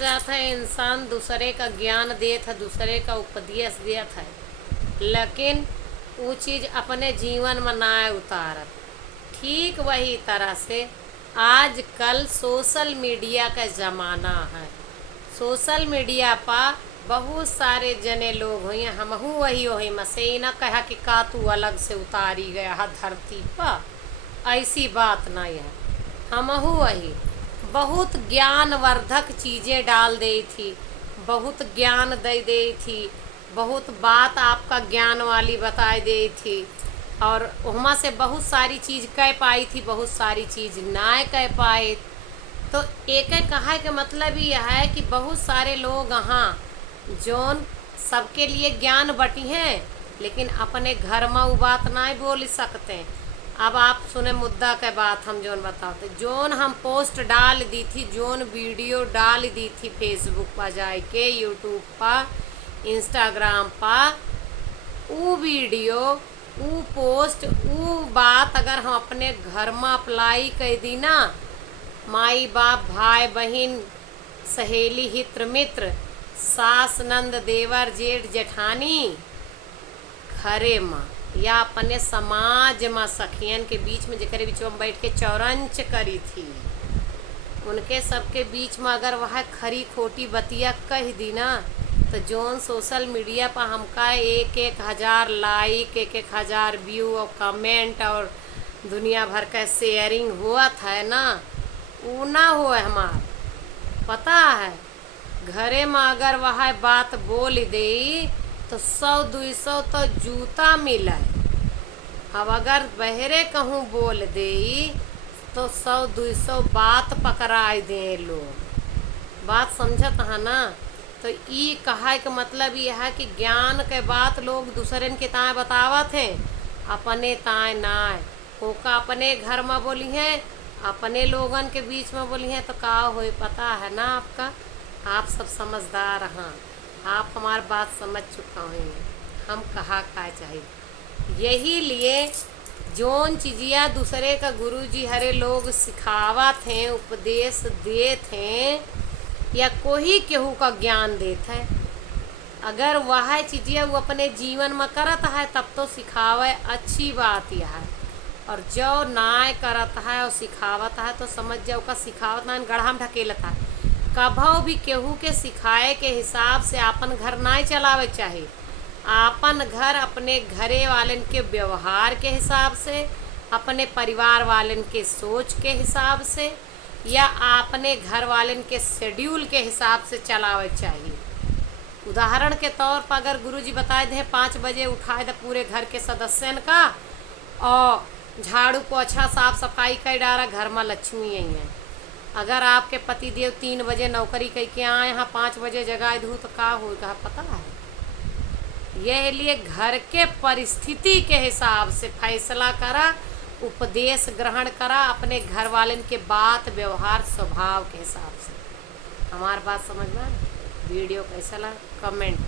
जाता है इंसान दूसरे का ज्ञान देत है, दूसरे का उपदेश देत है, लेकिन वो चीज़ अपने जीवन में ना उतारत। ठीक वही तरह से आजकल सोशल मीडिया का ज़माना है। सोशल मीडिया पर बहुत सारे जने लोग हुई, हमहू वही वही मसे न कहा कि का तू अलग से उतारी गया है धरती पर, ऐसी बात नहीं है। हमहू वही बहुत ज्ञानवर्धक चीज़ें डाल दी थी, बहुत ज्ञान दे दी थी, बहुत बात आपका ज्ञान वाली बताई दी थी, और वहाँ से बहुत सारी चीज़ कह पाई थी, बहुत सारी चीज़ ना कह पाए। तो एक कहा के मतलब यह है कि बहुत सारे लोग यहाँ जोन सबके लिए ज्ञान बटी हैं, लेकिन अपने घर में वो बात नहीं बोल सकते। अब आप सुने मुद्दा के बात हम जोन बताते, जोन हम पोस्ट डाल दी थी, जोन वीडियो डाल दी थी फेसबुक पर जाए के, यूट्यूब पर, इंस्टाग्राम पर, वो वीडियो, वो पोस्ट, वो बात अगर हम अपने घर में अप्लाई कर दी ना, माई बाप भाई बहन सहेली हित्र मित्र सास नंद देवर जेठ जेठानी घरे माँ या अपने समाज में सखियन के बीच में जेकर बीच में बैठ के चौरंच करी थी, उनके सबके बीच में अगर वह खरी खोटी बतिया कह दी ना, तो जोन सोशल मीडिया पर हमका 1,000 लाइक, 1,000 व्यू और कमेंट और दुनिया भर का शेयरिंग हुआ था ना, वो ना हो हमार पता है। घरे में अगर वह बात बोल दे तो 100-200 तो जूता मिले। अब अगर बहरे कहूँ बोल दे तो 100-200 बात पकड़ाई दे लोग। बात समझत है ना। तो ये कहा के मतलब यह है कि ज्ञान के बात लोग दूसरे के ताए बतावत हैं, अपने ताए नाय होका अपने घर में बोली हैं, अपने लोगन के बीच में बोली हैं, तो का हो पता है ना आपका। आप सब समझदार हैं, आप हमारी बात समझ चुका हैं, हम कहा का चाहिए। यही लिए जोन चीज़िया दूसरे का गुरुजी हरे लोग सिखावत हैं, उपदेश देत हैं, या कोई केहू का ज्ञान देत है, अगर वह चीज़िया वो अपने जीवन में करत है तब तो सिखावे अच्छी बात यह है, और जो नाय करत है और सिखावत है तो समझ जाओ का सिखावत ना गढ़ा में ढकेलत है। कभो भी केहू के सिखाए के हिसाब से आपन घर ना चलावे चाहिए। आपन घर अपने घरे वालन के व्यवहार के हिसाब से, अपने परिवार वालन के सोच के हिसाब से, या अपने घर वालन के शेड्यूल के हिसाब से चलावे चाहिए। उदाहरण के तौर पर अगर गुरुजी बताए दें 5 बजे उठाए दे पूरे घर के सदस्यन का, और झाड़ू पोछा साफ सफाई कर डारा, घर में लक्ष्मी आई है। अगर आपके पति देव 3 बजे नौकरी कह के आए यहाँ 5 बजे जगाए दूँ तो का होगा पता है। यह लिए घर के परिस्थिति के हिसाब से फैसला करा, उपदेश ग्रहण करा, अपने घर वालन के बात व्यवहार स्वभाव के हिसाब से। हमारी बात समझ में वीडियो कैसा लगा कमेंट